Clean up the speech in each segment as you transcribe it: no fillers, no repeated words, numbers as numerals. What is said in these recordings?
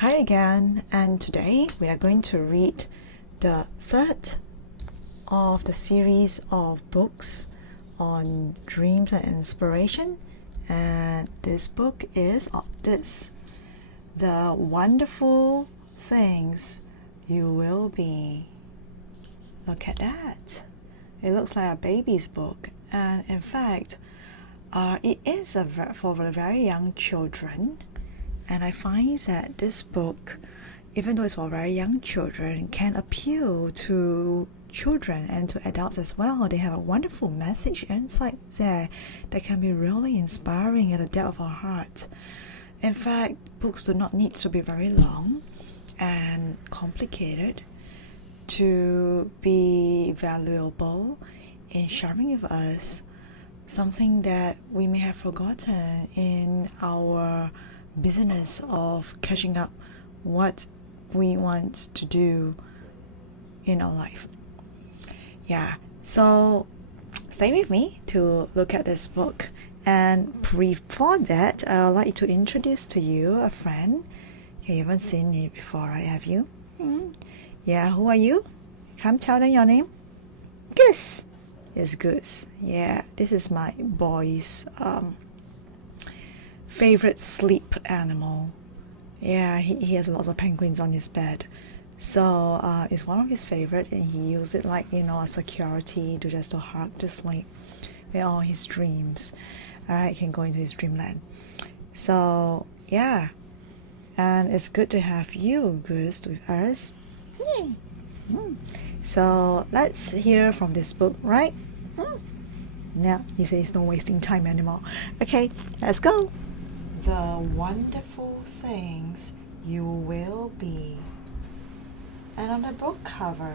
Hi again, and today we are going to read the third of the series of books on dreams and inspiration, and this book is The Wonderful Things You Will Be. Look at that. It looks like a baby's book, and in fact it is for very young children. And I find that this book, even though it's for very young children, can appeal to children and to adults as well. They have a wonderful message inside there that can be really inspiring at the depth of our heart. In fact, books do not need to be very long and complicated to be valuable in sharing with us something that we may have forgotten in our business of catching up what we want to do in our life. So stay with me to look at this book, and before that I would like to introduce to you a friend. You haven't seen me before, right? Have you? Yeah, who are you? Come tell them your name. Goose. It's Goose. Yeah, this is my boy's favorite sleep animal. Yeah, he has lots of penguins on his bed, so it's one of his favorite, and he uses it like a security to just to hug to sleep with all his dreams. Alright, he can go into his dreamland. So yeah, and it's good to have you, Goose, with us. Yay. So let's hear from this book, right? Now he says no wasting time anymore. Okay, let's go. The Wonderful Things You Will Be. And on the book cover,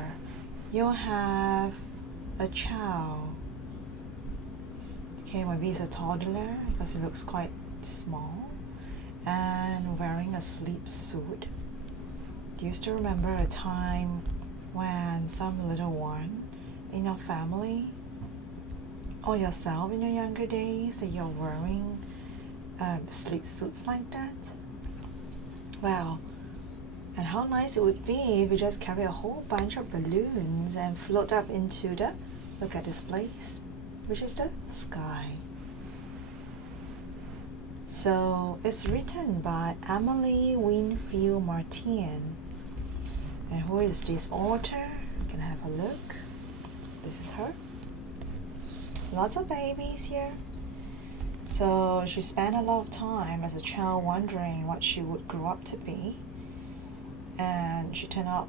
you'll have a child. Okay, maybe he's a toddler because he looks quite small and wearing a sleep suit. Do you still remember a time when some little one in your family or yourself in your younger days that you're wearing sleep suits like that? Well, and how nice it would be if you just carry a whole bunch of balloons and float up into the, look at this place, which is the sky. So it's written by Emily Winfield Martin. And who is this author? You can have a look. This is her. Lots of babies here. So she spent a lot of time as a child wondering what she would grow up to be, and she turned out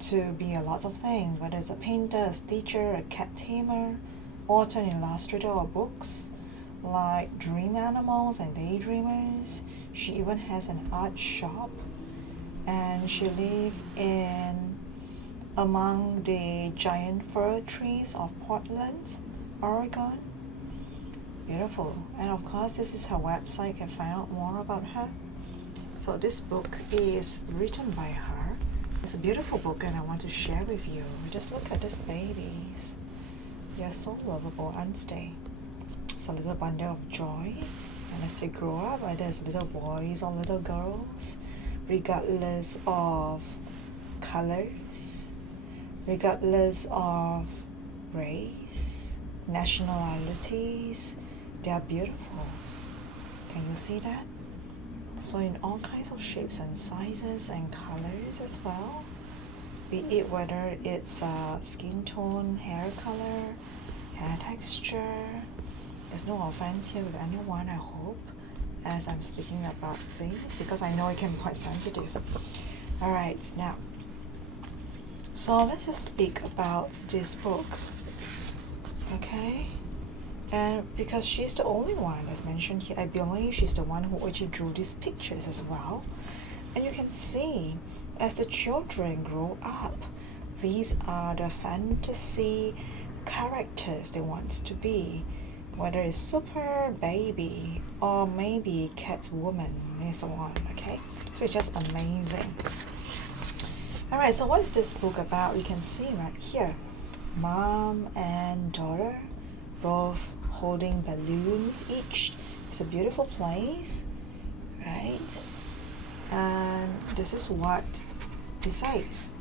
to be a lot of things, whether it's a painter, a teacher, a cat tamer, author and illustrator of books like Dream Animals and Daydreamers. She even has an art shop, and she lives in among the giant fir trees of Portland, Oregon. Beautiful. And of course, this is her website. You can find out more about her. So this book is written by her. It's a beautiful book, and I want to share with you. Just look at these babies. They're so lovable, aren't they? It's a little bundle of joy. And as they grow up, whether it's little boys or little girls, regardless of colors, regardless of race, nationalities, they are beautiful. Can you see that? So in all kinds of shapes and sizes and colors as well, be it whether it's skin tone, hair color, hair texture. There's no offense here with anyone, I hope, as I'm speaking about things, because I know it can be quite sensitive. Alright, now, so let's just speak about this book. Okay? And because she's the only one that's mentioned here, I believe she's the one who actually drew these pictures as well. And you can see, as the children grow up, these are the fantasy characters they want to be, whether it's super baby or maybe Catwoman and so on. Okay, so it's just amazing. Alright, so what is this book about? You can see right here, mom and daughter both holding balloons each. It's a beautiful place, right? And This is what it says.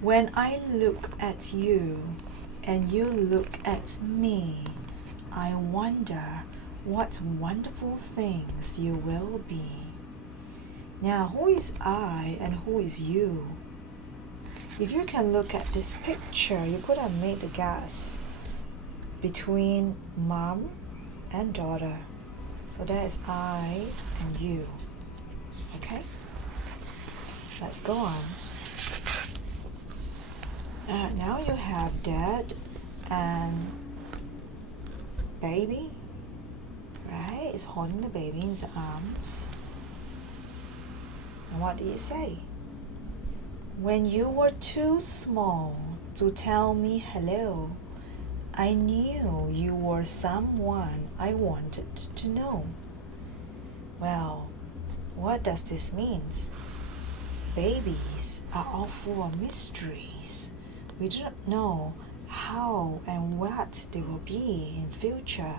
When I look at you and you look at me, I wonder what wonderful things you will be. Now, who is I and who is you? If you can look at this picture, you could have made a guess between mom and daughter. So that is I and you. Okay? Let's go on. Now you have dad and baby, right? It's holding the baby in his arms. And what did he say? When you were too small to tell me hello, I knew you were someone I wanted to know. Well, what does this mean? Babies are all full of mysteries. We do not know how and what they will be in future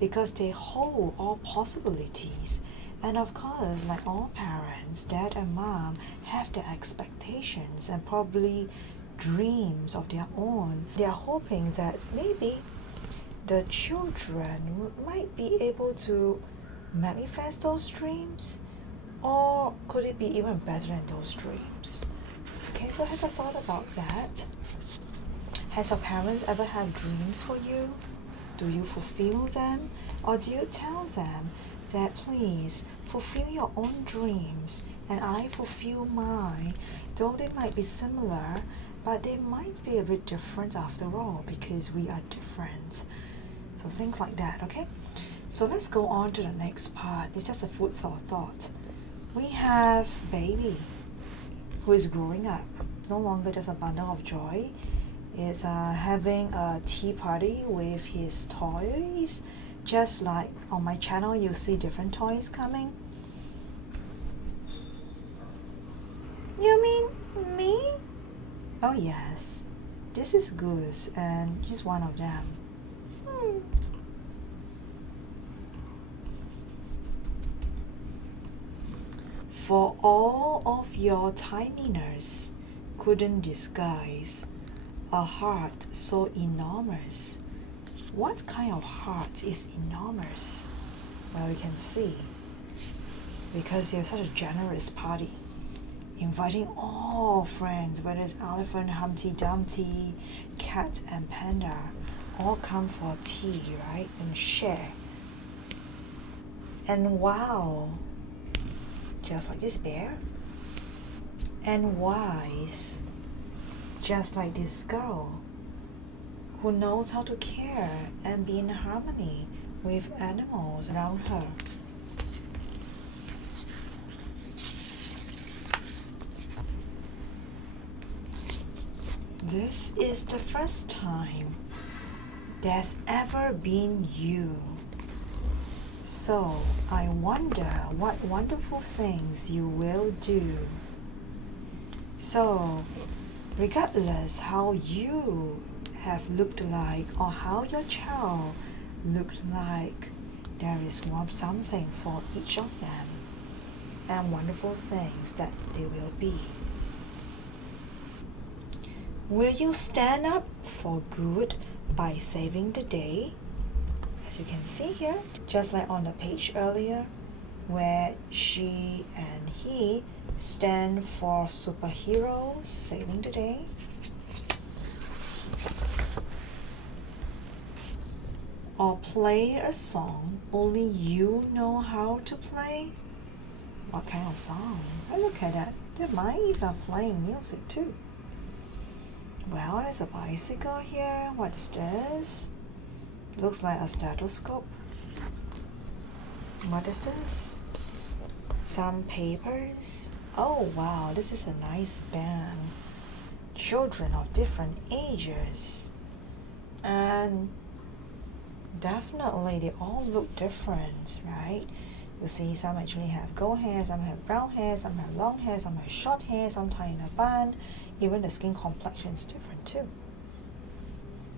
because they hold all possibilities. And of course, like all parents, dad and mom have their expectations and probably dreams of their own. They are hoping that maybe the children might be able to manifest those dreams, or could it be even better than those dreams? Okay, so have you thought about that? Has your parents ever had dreams for you? Do you fulfill them, or do you tell them that please fulfill your own dreams and I fulfill mine, though they might be similar, but they might be a bit different after all because we are different. So things like that, okay? So let's go on to the next part. It's just a food for thought. We have baby who is growing up. It's no longer just a bundle of joy. It's having a tea party with his toys. Just like on my channel, you see different toys coming. You mean me? Oh yes, this is Goose and he's one of them. For all of your tininess couldn't disguise a heart so enormous. What kind of heart is enormous? Well, we can see. Because you're such a generous party. Inviting all friends, whether it's elephant, Humpty Dumpty, cat and panda, all come for tea, right? And share. And wow, just like this bear. And wise, just like this girl, who knows how to care and be in harmony with animals around her. This is the first time there's ever been you. So I wonder what wonderful things you will do. So regardless how you have looked like or how your child looked like, there is something for each of them and wonderful things that they will be. Will you stand up for good by saving the day? As you can see here, just like on the page earlier, where she and he stand for superheroes saving the day. Or play a song only you know how to play? What kind of song? Oh, look at that. The mice are playing music too. Well, there's a bicycle here. What is this? Looks like a stethoscope. What is this? Some papers. Oh wow, this is a nice band. Children of different ages. And definitely they all look different, right? You see some actually have gold hair, some have brown hair, some have long hair, some have short hair, some tie in a bun. Even the skin complexion is different too.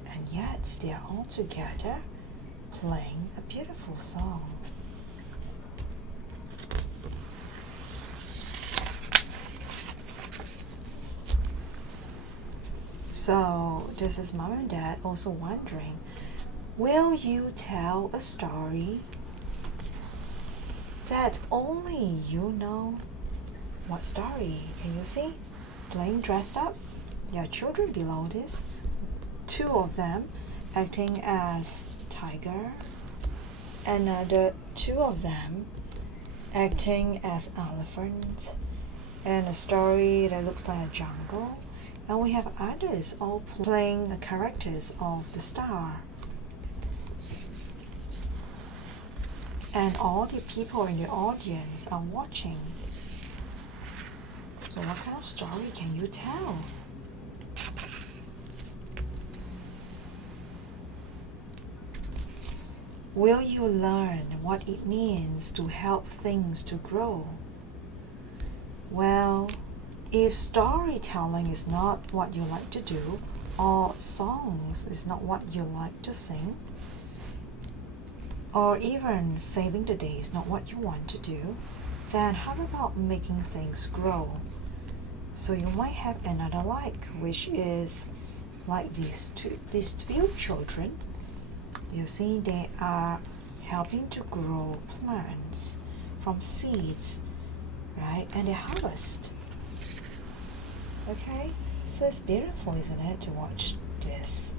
And yet they are all together playing a beautiful song. So this is mom and dad also wondering, will you tell a story that only you know? What story? Can you see? Playing dressed up? There are children below this. Two of them acting as tiger. Another two of them acting as elephant. And a story that looks like a jungle. And we have others all playing the characters of the star. And all the people in the audience are watching. So what kind of story can you tell? Will you learn what it means to help things to grow? Well, if storytelling is not what you like to do, or songs is not what you like to sing, or even saving the day is not what you want to do, then how about making things grow? So you might have another like, which is like these few children. You see, they are helping to grow plants from seeds, right? And they harvest. Okay, so it's beautiful, isn't it, to watch this?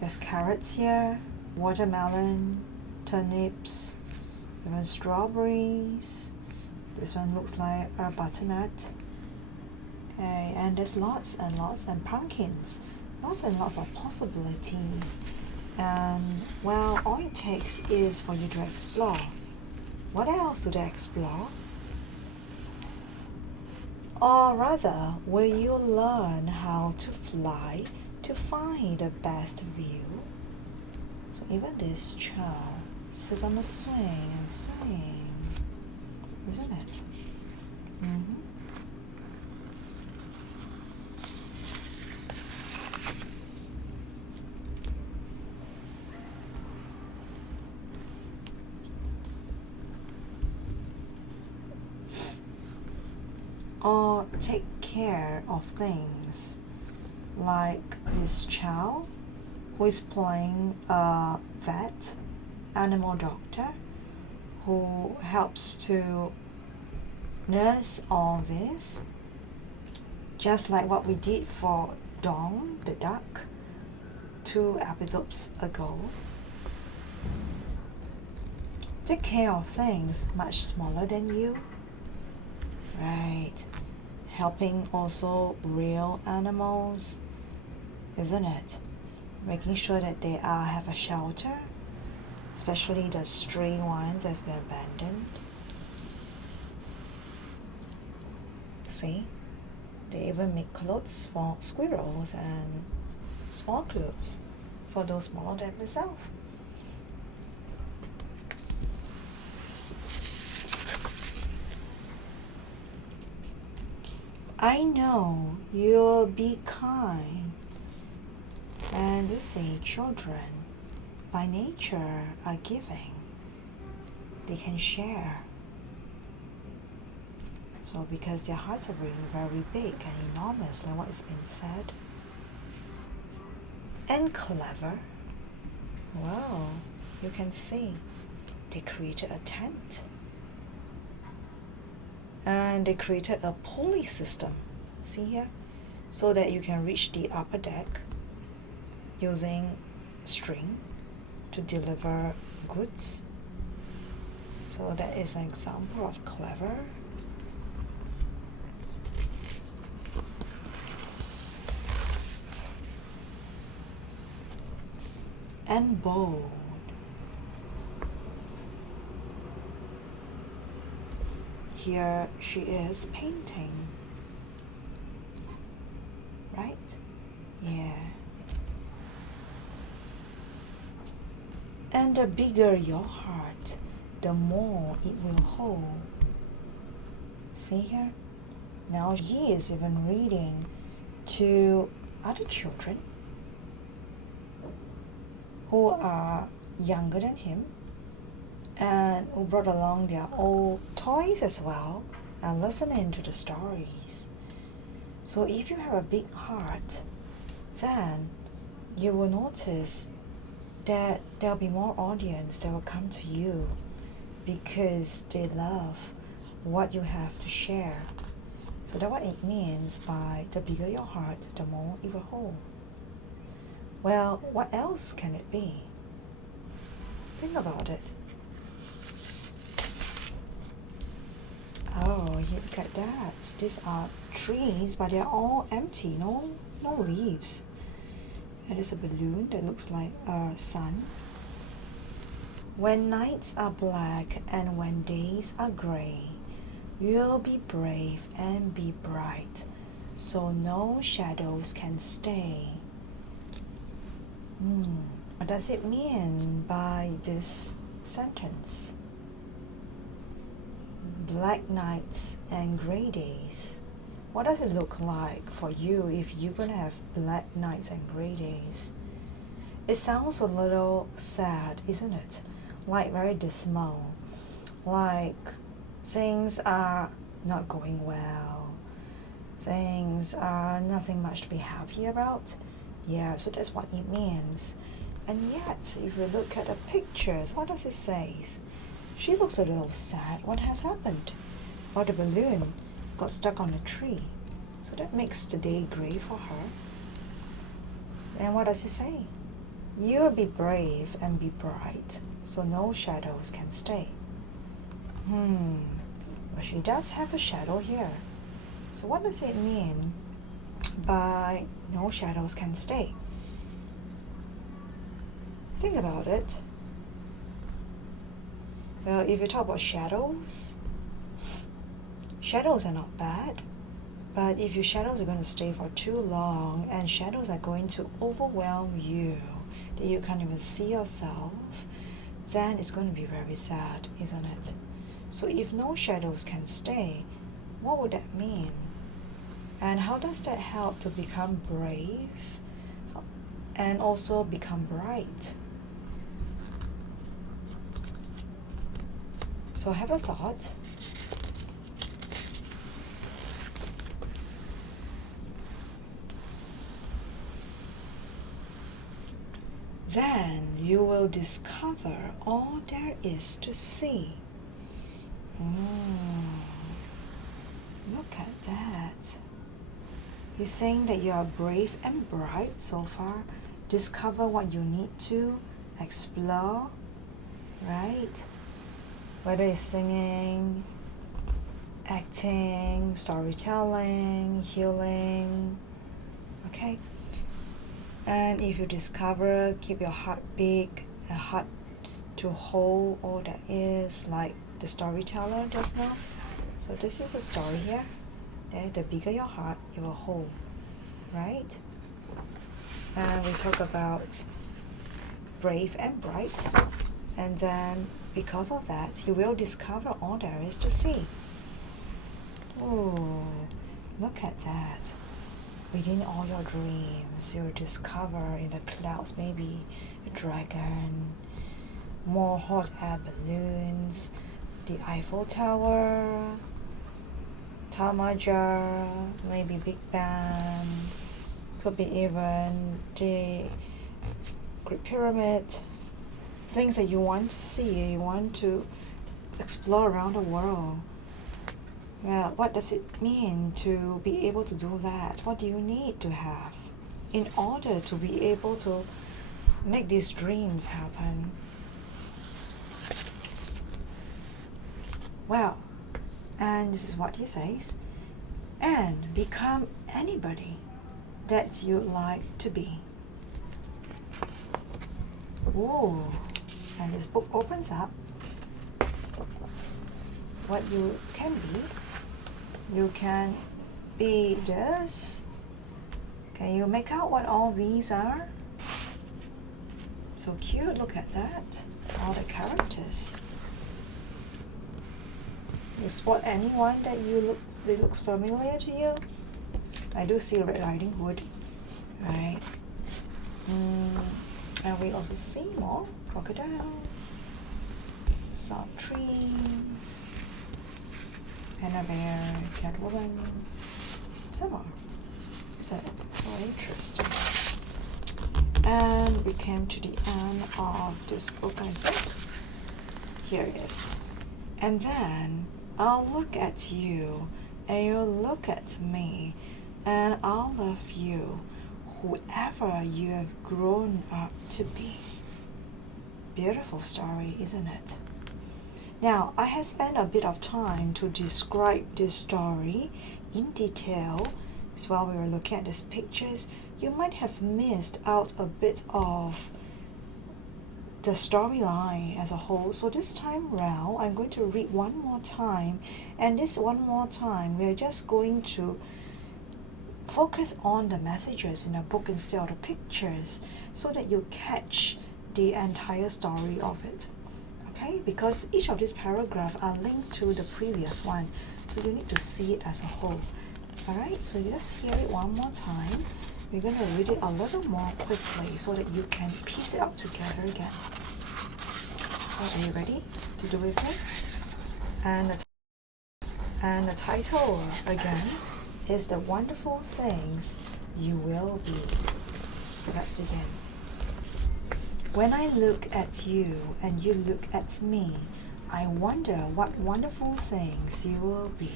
There's carrots here, watermelon, turnips, even strawberries. This one looks like a butternut. Okay, and there's lots and lots and pumpkins. Lots and lots of possibilities. And well, all it takes is for you to explore. What else do they explore? Or rather, will you learn how to fly to find the best view? So even this child sits on the swing and swing, isn't it? Or take care of things, like this child who is playing a vet, animal doctor, who helps to nurse all this, just like what we did for Dong the duck 2 episodes ago. Take care of things much smaller than you. Right, helping also real animals, isn't it? Making sure that they have a shelter, especially the stray ones that's been abandoned. See, they even make clothes for squirrels and small clothes for those smaller than themselves. I know you'll be kind. And you see, children by nature are giving. They can share. So because their hearts are really very big and enormous, like what has been said. And clever. Well, you can see they created a tent. And they created a pulley system, see here, so that you can reach the upper deck using string to deliver goods. So that is an example of clever. And bold. Here she is painting, right? Yeah. And the bigger your heart, the more it will hold. See here? Now he is even reading to other children who are younger than him, and who brought along their old toys as well and listening to the stories. So if you have a big heart, then you will notice that there'll be more audience that will come to you because they love what you have to share. So that's what it means by the bigger your heart, the more it will hold. Well, what else can it be? Think about it. Oh, look at that. These are trees, but they're all empty, no leaves. And there's a balloon that looks like a sun. When nights are black and when days are gray, you'll be brave and be bright, so no shadows can stay. What does it mean by this sentence? Black nights and gray days. What does it look like for you if you're gonna have black nights and gray days? It sounds a little sad, isn't it? Like very dismal. Like things are not going well. Things are nothing much to be happy about. Yeah, so that's what it means. And yet, if you look at the pictures, what does it say? She looks a little sad. What has happened? Well, the balloon got stuck on a tree. So that makes the day gray for her. And what does it say? You'll be brave and be bright, so no shadows can stay. Well, she does have a shadow here. So what does it mean by no shadows can stay? Think about it. Well, if you talk about shadows, shadows are not bad. But if your shadows are going to stay for too long and shadows are going to overwhelm you, that you can't even see yourself, then it's going to be very sad, isn't it? So if no shadows can stay, what would that mean? And how does that help to become brave and also become bright? So have a thought. Then you will discover all there is to see. Look at that. He's saying that you are brave and bright so far. Discover what you need to explore, right? Whether it's singing, acting, storytelling, healing, okay? And if you discover, keep your heart big, a heart to hold all that is, like the storyteller just now. So this is a story here. Okay? The bigger your heart, you will hold, right? And we talk about brave and bright. And then because of that, you will discover all there is to see. Oh, look at that. Within all your dreams, you'll discover in the clouds maybe a dragon, more hot air balloons, the Eiffel Tower, Taj Mahal, maybe Big Ben, could be even the Great Pyramid, things that you want to see, you want to explore around the world. Well, what does it mean to be able to do that? What do you need to have in order to be able to make these dreams happen? Well, and this is what he says, and become anybody that you like to be. Ooh, and this book opens up what you can be. You can be this. Can you make out what all these are? So cute, look at that. All the characters. You spot anyone that looks familiar to you? I do see Red Riding Hood, right? And we also see more crocodile, some trees, panda bear, Catwoman, some more. Isn't it so interesting? And we came to the end of this book, I think. Here it is. And then I'll look at you, and you'll look at me, and I'll love you, whoever you have grown up to be. Beautiful story, isn't it? Now, I have spent a bit of time to describe this story in detail. So while we were looking at these pictures, you might have missed out a bit of the storyline as a whole. So this time round, I'm going to read one more time, and this one more time, we're just going to focus on the messages in the book instead of the pictures, so that you catch the entire story of it. Okay, because each of these paragraphs are linked to the previous one, so you need to see it as a whole. Alright, so just hear it one more time. We're going to read it a little more quickly so that you can piece it up together again. Are you ready to do it with? And the title again is The Wonderful Things You Will Be. So let's begin. When I look at you and you look at me, I wonder what wonderful things you will be.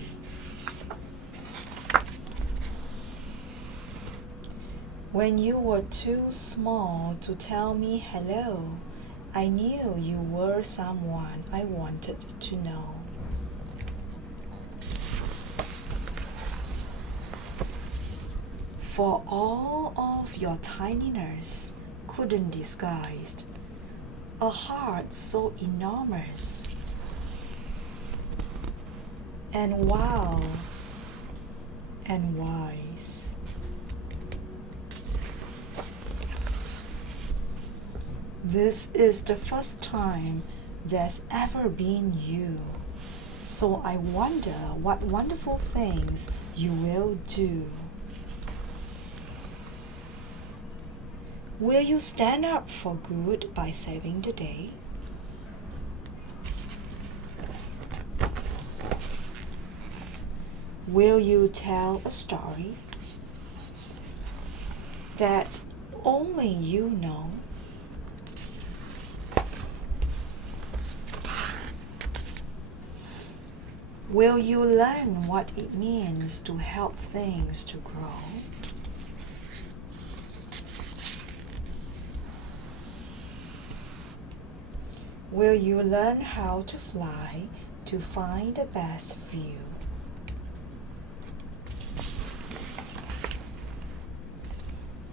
When you were too small to tell me hello, I knew you were someone I wanted to know. For all of your tininess couldn't disguise a heart so enormous and wild and wise. This is the first time there's ever been you, so I wonder what wonderful things you will do. Will you stand up for good by saving the day? Will you tell a story that only you know? Will you learn what it means to help things to grow? Will you learn how to fly to find the best view?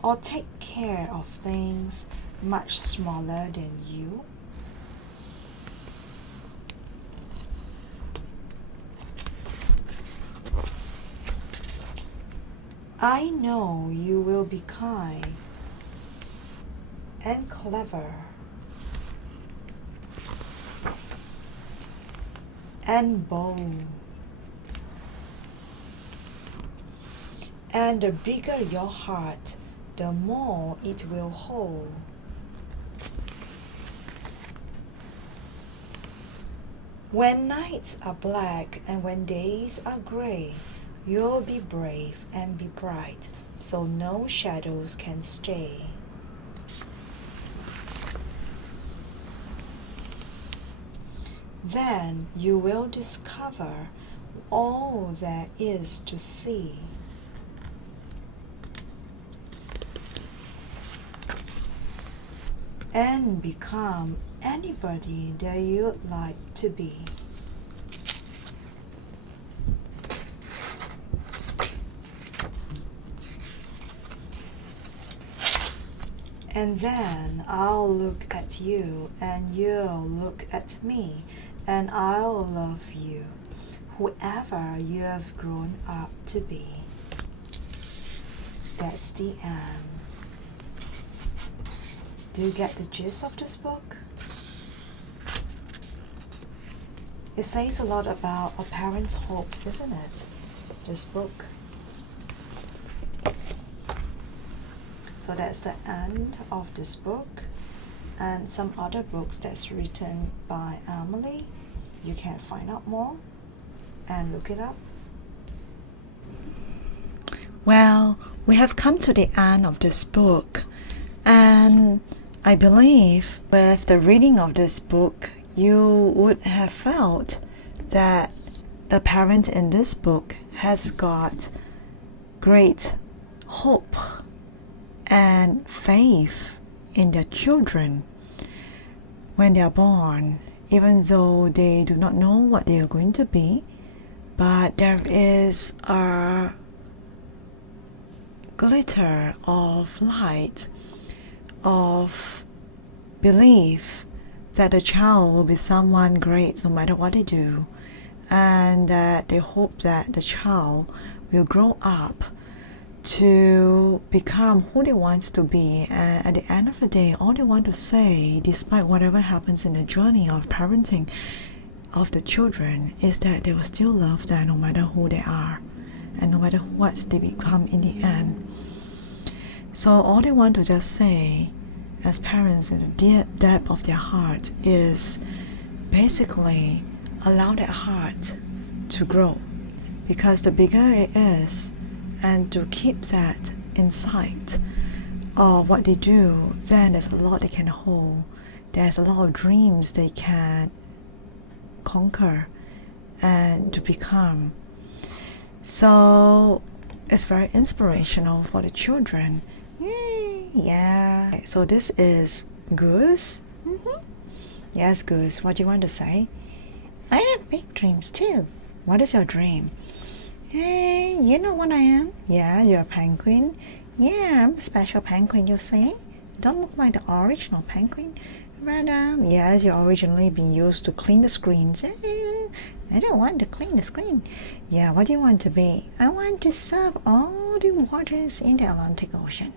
Or take care of things much smaller than you? I know you will be kind and clever and bold. And the bigger your heart, the more it will hold. When nights are black and when days are gray, you'll be brave and be bright, so no shadows can stay. Then you will discover all there is to see. And become anybody that you'd like to be. And then I'll look at you and you'll look at me, and I'll love you, whoever you have grown up to be. That's the end. Do you get the gist of this book? It says a lot about a parent's hopes, isn't it? This book. So that's the end of this book. And some other books that's written by Emily. You can find out more and look it up. Well, we have come to the end of this book, and I believe with the reading of this book, you would have felt that the parent in this book has got great hope and faith in their children when they are born, even though they do not know what they are going to be. But there is a glitter of light, of belief that the child will be someone great no matter what they do, and that they hope that the child will grow up to become who they want to be. And at the end of the day, all they want to say, despite whatever happens in the journey of parenting of the children, is that they will still love them no matter who they are and no matter what they become in the end. So all they want to just say as parents in the depth of their heart is basically allow their heart to grow, because the bigger it is, and to keep that in sight of what they do, then there's a lot they can hold. There's a lot of dreams they can conquer and to become. So it's very inspirational for the children. Yeah. So this is Goose. Yes, Goose. What do you want to say? I have big dreams too. What is your dream? Hey, you know what I am? Yeah, you're a penguin. Yeah, I'm a special penguin, you see? Don't look like the original penguin. But yes, you're originally being used to clean the screens. I don't want to clean the screen. Yeah, what do you want to be? I want to serve all the waters in the Atlantic Ocean.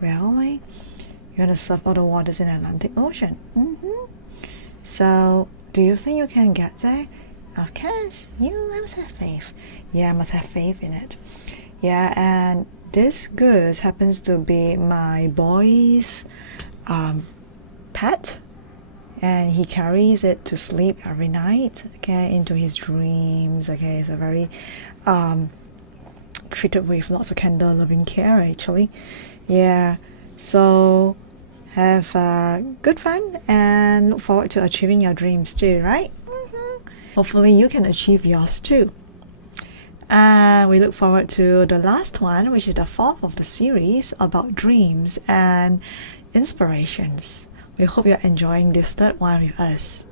Really? You want to serve all the waters in the Atlantic Ocean? So, do you think you can get there? Of course, you must have faith. Yeah, I must have faith in it. Yeah, and this goose happens to be my boy's pet, and he carries it to sleep every night, okay, into his dreams. Okay, it's a very treated with lots of candle loving care, actually. Yeah, so have good fun and look forward to achieving your dreams too, right? Hopefully you can achieve yours too. And we look forward to the last one, which is the fourth of the series about dreams and inspirations. We hope you're enjoying this third one with us.